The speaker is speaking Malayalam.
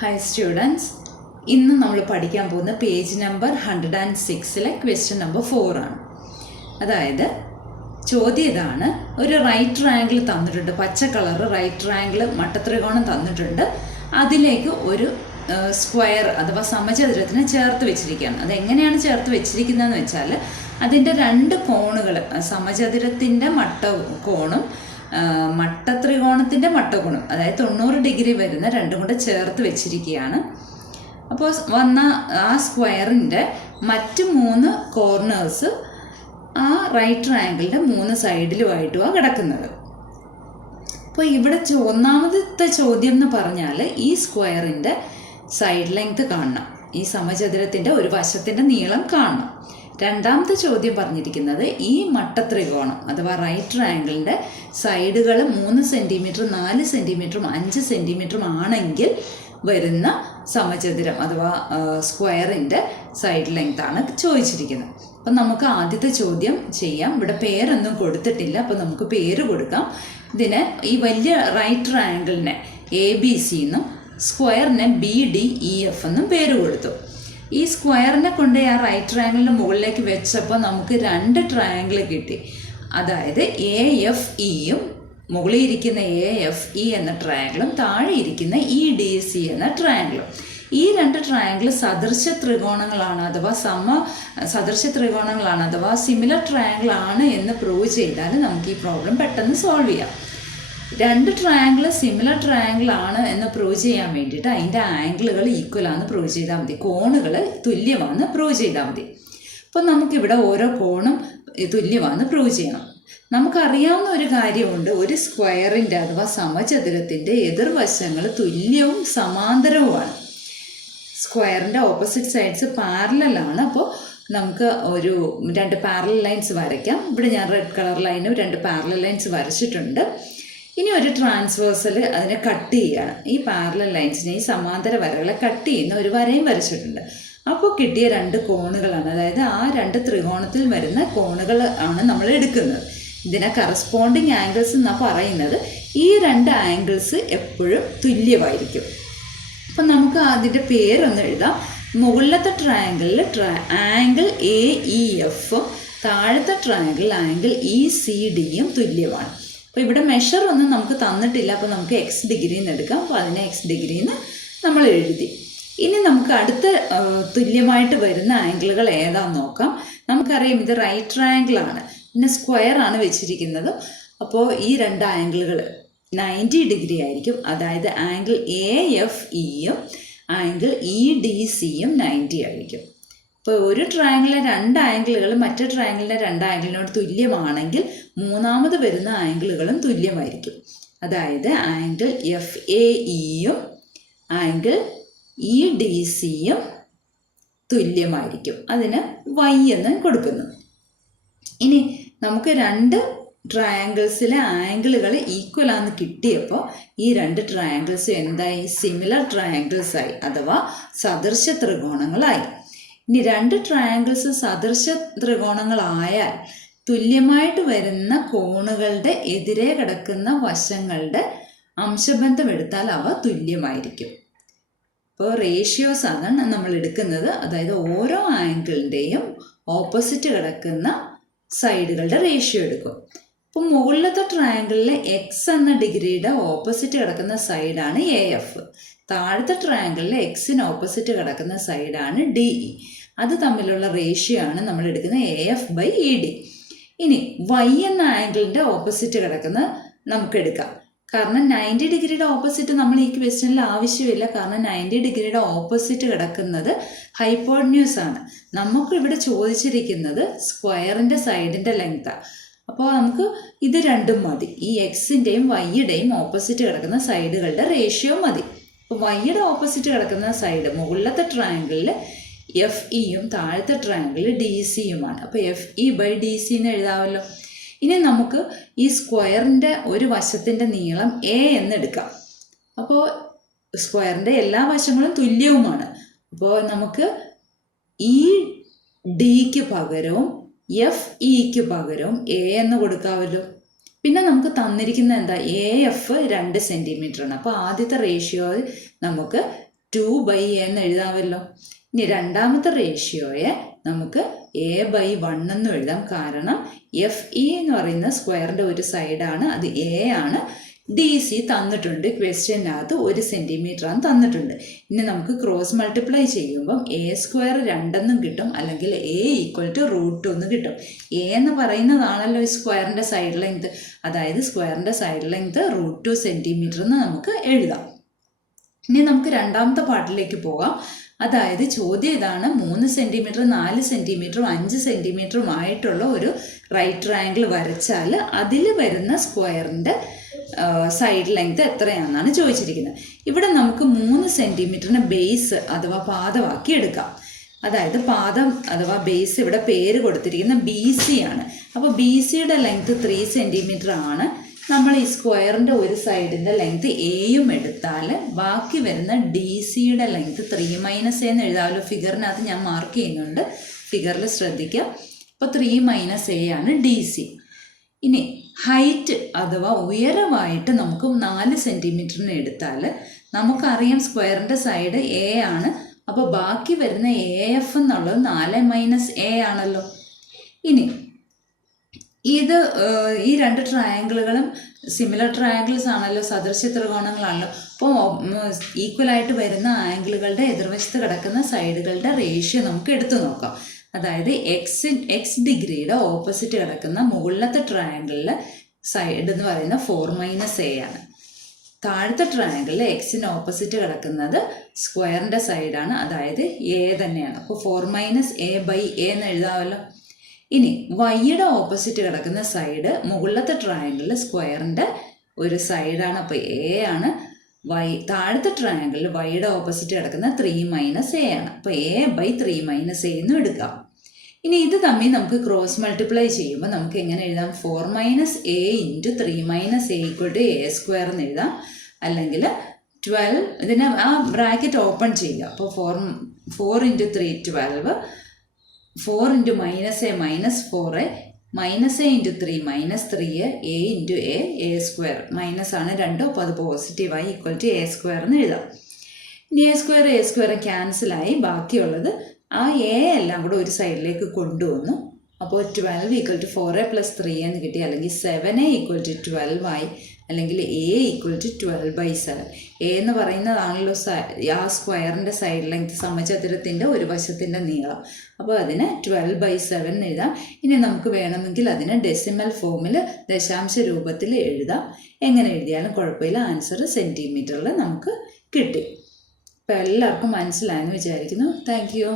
ഹായ് സ്റ്റുഡൻസ്, ഇന്ന് നമ്മൾ പഠിക്കാൻ പോകുന്ന പേജ് നമ്പർ 106 ക്വസ്റ്റ്യൻ നമ്പർ 4 ആണ്. അതായത് ചോദ്യം ഇതാണ്: ഒരു റൈറ്റ് ട്രയാങ്കിൾ തന്നിട്ടുണ്ട്, പച്ച കളർ റൈറ്റ് ട്രയാങ്കിൾ മട്ടത്രികോണം തന്നിട്ടുണ്ട്. അതിലേക്ക് ഒരു സ്ക്വയർ അഥവാ സമചതുരത്തിനെ ചേർത്ത് വെച്ചിരിക്കുകയാണ്. അതെങ്ങനെയാണ് ചേർത്ത് വെച്ചിരിക്കുന്നതെന്ന് വെച്ചാൽ അതിൻ്റെ രണ്ട് കോണുകൾ, സമചതുരത്തിൻ്റെ മട്ടകോണും മട്ടത്രികോണത്തിൻ്റെ മട്ടകോണും, അതായത് 90 ഡിഗ്രി വരുന്ന രണ്ടും കൂടെ ചേർത്ത് വെച്ചിരിക്കുകയാണ്. അപ്പോൾ വന്ന ആ സ്ക്വയറിൻ്റെ മറ്റ് 3 കോർണേഴ്സ് ആ റൈറ്റ് ട്രയാങ്കിളിൻ്റെ 3 സൈഡിലുമായിട്ടുമാണ് കിടക്കുന്നത്. അപ്പോൾ ഇവിടെ ഒന്നാമത്തെ ചോദ്യം എന്ന് പറഞ്ഞാൽ ഈ സ്ക്വയറിൻ്റെ സൈഡ് ലെങ്ത് കാണണം, ഈ സമചതുരത്തിൻ്റെ ഒരു വശത്തിൻ്റെ നീളം കാണണം. രണ്ടാമത്തെ ചോദ്യം പറഞ്ഞിരിക്കുന്നത് ഈ മട്ടത്രികോണം അഥവാ റൈറ്റ് ട്രയാങ്കിളിൻ്റെ സൈഡുകൾ 3 സെൻറ്റിമീറ്റർ, 4 സെൻറ്റിമീറ്ററും 5 സെൻറ്റിമീറ്ററും ആണെങ്കിൽ വരുന്ന സമചതുരം അഥവാ സ്ക്വയറിൻ്റെ സൈഡ് ലെങ്ത് ആണ് ചോദിച്ചിരിക്കുന്നത്. അപ്പം നമുക്ക് ആദ്യത്തെ ചോദ്യം ചെയ്യാം. ഇവിടെ പേരൊന്നും കൊടുത്തിട്ടില്ല, അപ്പം നമുക്ക് പേര് കൊടുക്കാം. ഇതിന് ഈ വലിയ റൈറ്റ് ട്രയാങ്കിളിനെ ABC എന്നും സ്ക്വയറിനെ BDEF എന്നും പേര് കൊടുത്തു. ഈ സ്ക്വയറിനെ കൊണ്ട് ആ റൈറ്റ് ട്രയാങ്കിളിൻ്റെ മുകളിലേക്ക് വെച്ചപ്പോൾ നമുക്ക് 2 ട്രയാങ്കിൾ കിട്ടി. അതായത് AFEയും മുകളിൽ ഇരിക്കുന്ന AFE എന്ന ട്രയാങ്കിളും താഴെ ഇരിക്കുന്ന EDC എന്ന ട്രയാങ്കിളും. ഈ 2 ട്രയാങ്കിൾ സദൃശ ത്രികോണങ്ങളാണ് അഥവാ സിമിലർ ട്രയാങ്കിൾ ആണ് എന്ന് പ്രൂവ് ചെയ്താൽ നമുക്ക് ഈ പ്രോബ്ലം പെട്ടെന്ന് സോൾവ് ചെയ്യാം. 2 ട്രയാങ്കിൾ സിമിലർ ട്രയാങ്കിൾ ആണ് എന്ന് പ്രൂവ് ചെയ്യാൻ വേണ്ടിയിട്ട് അതിൻ്റെ ആംഗിളുകൾ ഈക്വൽ ആണെന്ന് പ്രൂവ് ചെയ്താൽ മതി, കോണുകൾ തുല്യമാണെന്ന് പ്രൂവ് ചെയ്താൽ മതി. അപ്പോൾ നമുക്കിവിടെ ഓരോ കോണും തുല്യമാണെന്ന് പ്രൂവ് ചെയ്യണം. നമുക്കറിയാവുന്ന ഒരു കാര്യമുണ്ട്, ഒരു സ്ക്വയറിൻ്റെ അഥവാ സമചതുരത്തിൻ്റെ എതിർവശങ്ങൾ തുല്യവും സമാന്തരവുമാണ്. സ്ക്വയറിൻ്റെ ഓപ്പോസിറ്റ് സൈഡ്സ് പാരലലാണ്. അപ്പോൾ നമുക്ക് ഒരു 2 പാരലൽ ലൈൻസ് വരയ്ക്കാം. ഇവിടെ ഞാൻ റെഡ് കളർ ലൈനും 2 പാരലൽ ലൈൻസ് വരച്ചിട്ടുണ്ട്. ഇനി ഒരു ട്രാൻസ്വേഴ്സൽ അതിനെ കട്ട് ചെയ്യുകയാണ്. ഈ പാരലൽ ലൈൻസിനെ, ഈ സമാന്തര വരകളെ കട്ട് ചെയ്യുന്ന ഒരു വരയും വരച്ചിട്ടുണ്ട്. അപ്പോൾ കിട്ടിയ 2 കോണുകളാണ്, അതായത് ആ 2 ത്രികോണത്തിൽ വരുന്ന കോണുകൾ ആണ് നമ്മൾ എടുക്കുന്നത്. ഇതിനെ കറസ്പോണ്ടിങ് ആംഗിൾസ് എന്നാണ് പറയുന്നത്. ഈ 2 ആംഗിൾസ് എപ്പോഴും തുല്യമായിരിക്കും. അപ്പം നമുക്ക് അതിൻ്റെ പേരൊന്ന് എഴുതാം. മുകളിലത്തെ ട്രയാങ്കിളിൽ ആംഗിൾ AEFും താഴത്തെ ട്രയാങ്കിളിൽ ആംഗിൾ ECDയും തുല്യമാണ്. അപ്പോൾ ഇവിടെ മെഷർ ഒന്നും നമുക്ക് തന്നിട്ടില്ല, അപ്പോൾ നമുക്ക് X ഡിഗ്രിന്ന് എടുക്കാം. അപ്പോൾ അതിനെ X ഡിഗ്രിന്ന് നമ്മൾ എഴുതി. ഇനി നമുക്ക് അടുത്ത തുല്യമായിട്ട് വരുന്ന ആംഗിളുകൾ ഏതാണെന്ന് നോക്കാം. നമുക്കറിയാം ഇത് റൈറ്റ് ട്രയാങ്കിൾ ആണ്, പിന്നെ സ്ക്വയർ ആണ് വെച്ചിരിക്കുന്നത്. അപ്പോൾ ഈ 2 ആംഗിളുകൾ 90 ഡിഗ്രി ആയിരിക്കും. അതായത് ആംഗിൾ AFEയും ആംഗിൾ EDCയും 90 ആയിരിക്കും. ഇപ്പോൾ ഒരു ട്രയാങ്കിളിലെ 2 ആംഗിളുകൾ മറ്റേ ട്രയാങ്കിളിലെ 2 ആംഗിളിനോട് തുല്യമാണെങ്കിൽ മൂന്നാമത് വരുന്ന ആംഗിളുകളും തുല്യമായിരിക്കും. അതായത് ആംഗിൾ FAEയും ആംഗിൾ EDCയും തുല്യമായിരിക്കും. അതിന് Y എന്ന് കൊടുക്കുന്നു. ഇനി നമുക്ക് 2 ട്രയാങ്കിൾസിലെ ആംഗിളുകൾ ഈക്വൽ ആണെന്ന് കിട്ടിയപ്പോൾ ഈ 2 ട്രയാങ്കിൾസ് എന്തായി? സിമിലർ ട്രയാങ്കിൾസ് ആയി, അഥവാ സദൃശ ത്രികോണങ്ങളായി. ഇനി 2 ട്രയാങ്കിൾസ് സദൃശ ത്രികോണങ്ങളായാൽ തുല്യമായിട്ട് വരുന്ന കോണുകളുടെ എതിരെ കിടക്കുന്ന വശങ്ങളുടെ അംശബന്ധം എടുത്താൽ അവ തുല്യമായിരിക്കും. ഇപ്പോൾ റേഷ്യോസ് ആണ് നമ്മൾ എടുക്കുന്നത്, അതായത് ഓരോ ആംഗിളിൻ്റെയും ഓപ്പോസിറ്റ് കിടക്കുന്ന സൈഡുകളുടെ റേഷ്യോ എടുക്കും. ഇപ്പോൾ മുകളിലത്തെ ട്രയാങ്കിളിലെ X എന്ന ഡിഗ്രിയുടെ ഓപ്പോസിറ്റ് കിടക്കുന്ന സൈഡാണ് AF. താഴത്തെ ട്രയാങ്കിളിൽ Xന് ഓപ്പോസിറ്റ് കിടക്കുന്ന സൈഡാണ് DE. അത് തമ്മിലുള്ള റേഷ്യോ ആണ് നമ്മൾ എടുക്കുന്ന AF/ED. ഇനി Y എന്ന ആംഗിളിൻ്റെ ഓപ്പോസിറ്റ് കിടക്കുന്ന നമുക്കെടുക്കാം. കാരണം 90 ഡിഗ്രിയുടെ ഓപ്പോസിറ്റ് നമ്മൾ ഈ ക്വസ്റ്റ്യനിൽ ആവശ്യമില്ല, കാരണം 90 ഡിഗ്രിയുടെ ഓപ്പോസിറ്റ് കിടക്കുന്നത് ഹൈപ്പോട്ടന്യൂസ് ആണ്. നമുക്ക് ഇവിടെ ചോദിച്ചിരിക്കുന്നത് സ്ക്വയറിൻ്റെ സൈഡിൻ്റെ ലെങ്ത്താണ്. അപ്പോൾ നമുക്ക് ഇത് രണ്ടും മതി, ഈ Xൻ്റെയും Yയുടെയും ഓപ്പോസിറ്റ് കിടക്കുന്ന സൈഡുകളുടെ റേഷ്യോ മതി. അപ്പോൾ Yയുടെ ഓപ്പോസിറ്റ് കിടക്കുന്ന സൈഡ് മുകളിലത്തെ ട്രയാങ്കിളിൽ FEയും താഴത്തെ ട്രയാങ്കിളിൽ DCയുമാണ്. അപ്പോൾ FE/DC എന്ന് എഴുതാമല്ലോ. ഇനി നമുക്ക് ഈ സ്ക്വയറിൻ്റെ ഒരു വശത്തിൻ്റെ നീളം A എന്നെടുക്കാം. അപ്പോൾ സ്ക്വയറിൻ്റെ എല്ലാ വശങ്ങളും തുല്യവുമാണ്. അപ്പോൾ നമുക്ക് EDക്ക് പകരവും FEക്ക് പകരവും A എന്ന് കൊടുക്കാമല്ലോ. പിന്നെ നമുക്ക് തന്നിരിക്കുന്ന എന്താ, AF 2 സെൻറ്റിമീറ്റർ ആണ്. അപ്പോൾ ആദ്യത്തെ റേഷ്യോ നമുക്ക് 2/a എന്ന് എഴുതാമല്ലോ. ഇനി രണ്ടാമത്തെ റേഷ്യോയെ നമുക്ക് a/1 എന്നും എഴുതാം. കാരണം FE എന്ന് പറയുന്ന സ്ക്വയറിൻ്റെ ഒരു സൈഡാണ്, അത് a ആണ്. DC തന്നിട്ടുണ്ട്, ക്വസ്റ്റ്യനകത്ത് 1 സെൻറ്റിമീറ്ററാണ് തന്നിട്ടുണ്ട്. ഇനി നമുക്ക് ക്രോസ് മൾട്ടിപ്ലൈ ചെയ്യുമ്പം a² 2 കിട്ടും, അല്ലെങ്കിൽ a = √2 കിട്ടും. a എന്ന് പറയുന്നതാണല്ലോ ഈ സ്ക്വയറിൻ്റെ സൈഡ് ലെങ്ത്, അതായത് സ്ക്വയറിൻ്റെ സൈഡ് ലെങ്ത് √2 സെൻറ്റിമീറ്റർ എന്ന് നമുക്ക് എഴുതാം. ഇനി നമുക്ക് രണ്ടാമത്തെ പാർട്ടിലേക്ക് പോകാം. അതായത് ചോദ്യം ഇതാണ്, 3 സെൻറ്റിമീറ്റർ 4 സെൻറ്റിമീറ്ററും 5 സെൻറ്റിമീറ്ററും ആയിട്ടുള്ള ഒരു റൈറ്റ് ട്രയാങ്കിൾ വരച്ചാൽ അതിൽ വരുന്ന സ്ക്വയറിൻ്റെ സൈഡ് ലെങ്ത് എത്രയാണെന്നാണ് ചോദിച്ചിരിക്കുന്നത്. ഇവിടെ നമുക്ക് 3 സെൻറ്റിമീറ്ററിന് ബേസ് അഥവാ പാദമാക്കി എടുക്കാം. അതായത് പാദം അഥവാ ബേസ് ഇവിടെ പേര് കൊടുത്തിരിക്കുന്ന BC ആണ്. അപ്പോൾ BCയുടെ ലെങ്ത് 3 സെൻറ്റിമീറ്റർ ആണ്. നമ്മൾ ഈ സ്ക്വയറിൻ്റെ ഒരു സൈഡിൻ്റെ ലെങ്ത് എയും എടുത്താൽ ബാക്കി വരുന്ന DCയുടെ ലെങ്ത് 3 - a എന്ന് എഴുതാമല്ലോ. ഫിഗറിനകത്ത് ഞാൻ മാർക്ക് ചെയ്യുന്നുണ്ട്, ഫിഗറിൽ ശ്രദ്ധിക്കുക. അപ്പോൾ 3 - a ആണ് DC. ഇനി ഹൈറ്റ് അഥവാ ഉയരമായിട്ട് നമുക്ക് 4 സെൻറ്റിമീറ്ററിന് എടുത്താൽ നമുക്കറിയാം സ്ക്വയറിൻ്റെ സൈഡ് a ആണ്. അപ്പോൾ ബാക്കി വരുന്ന AF എന്നുള്ളത് 4 - a ആണല്ലോ. ഇനി ഇത് ഈ രണ്ട് ട്രയാങ്കിളുകളും സിമിലർ ട്രയാങ്കിൾസ് ആണല്ലോ, സദൃശ ത്രികോണങ്ങളാണല്ലോ. അപ്പോൾ ഈക്വലായിട്ട് വരുന്ന ആംഗിളുകളുടെ എതിർവശത്ത് കിടക്കുന്ന സൈഡുകളുടെ റേഷ്യോ നമുക്ക് എടുത്തു നോക്കാം. അതായത് x ഡിഗ്രിയുടെ ഓപ്പോസിറ്റ് കിടക്കുന്ന മുകളിലത്തെ ട്രയാങ്കിളിലെ സൈഡ് എന്ന് പറയുന്നത് 4 - a ആണ്. താഴത്തെ ട്രയാങ്കിളിൽ എക്സിന് ഓപ്പോസിറ്റ് കിടക്കുന്നത് സ്ക്വയറിൻ്റെ സൈഡാണ്, അതായത് a തന്നെയാണ്. അപ്പോൾ 4 - a/a എന്ന് എഴുതാമല്ലോ. ഇനി വൈയുടെ ഓപ്പോസിറ്റ് കിടക്കുന്ന സൈഡ് മുകളിലത്തെ ട്രയാങ്കിളിൽ സ്ക്വയറിൻ്റെ ഒരു സൈഡാണ്, അപ്പോൾ a ആണ്. താഴത്തെ ട്രയാങ്കിളിൽ വൈയുടെ ഓപ്പോസിറ്റ് കിടക്കുന്ന 3 - a ആണ്. അപ്പോൾ a/3 - a എന്നും എടുക്കാം. ഇനി ഇത് തമ്മിൽ നമുക്ക് ക്രോസ് മൾട്ടിപ്ലൈ ചെയ്യുമ്പോൾ നമുക്ക് എങ്ങനെ എഴുതാം? 4 - a × 3 - a = a² എന്ന് എഴുതാം. അല്ലെങ്കിൽ 12, ഇതിനെ ആ ബ്രാക്കറ്റ് ഓപ്പൺ ചെയ്യുക. അപ്പോൾ 4 × 3 12, 4 × -a - 4a, -a × 3 -3a, a × a² minus ആണ് രണ്ടും, അപ്പോൾ അത് പോസിറ്റീവായി = a² എന്ന് എഴുതാം. ഇനി a² ക്യാൻസലായി, ബാക്കിയുള്ളത് ആ a എല്ലാം കൂടെ ഒരു സൈഡിലേക്ക് കൊണ്ടുവന്നു. അപ്പോൾ 12 = 4a + 3a എന്ന് കിട്ടി. അല്ലെങ്കിൽ 7a = 12 ആയി. അല്ലെങ്കിൽ a = 12/7. a എന്ന് പറയുന്നതാണല്ലോ ആ സ്ക്വയറിൻ്റെ സൈഡ് ലെങ്ത്, സമചതുരത്തിൻ്റെ ഒരു വശത്തിൻ്റെ നീളം. അപ്പോൾ അതിന് 12/7 എന്ന് എഴുതാം. ഇനി നമുക്ക് വേണമെങ്കിൽ അതിനെ ഡെസിമൽ ഫോമിൽ ദശാംശ രൂപത്തിൽ എഴുതാം. എങ്ങനെ എഴുതിയാലും കുഴപ്പമില്ല, ആൻസർ സെൻറ്റിമീറ്ററിൽ നമുക്ക് കിട്ടി. അപ്പോൾ എല്ലാവർക്കും മനസ്സിലായെന്ന് വിചാരിക്കുന്നു. Thank you.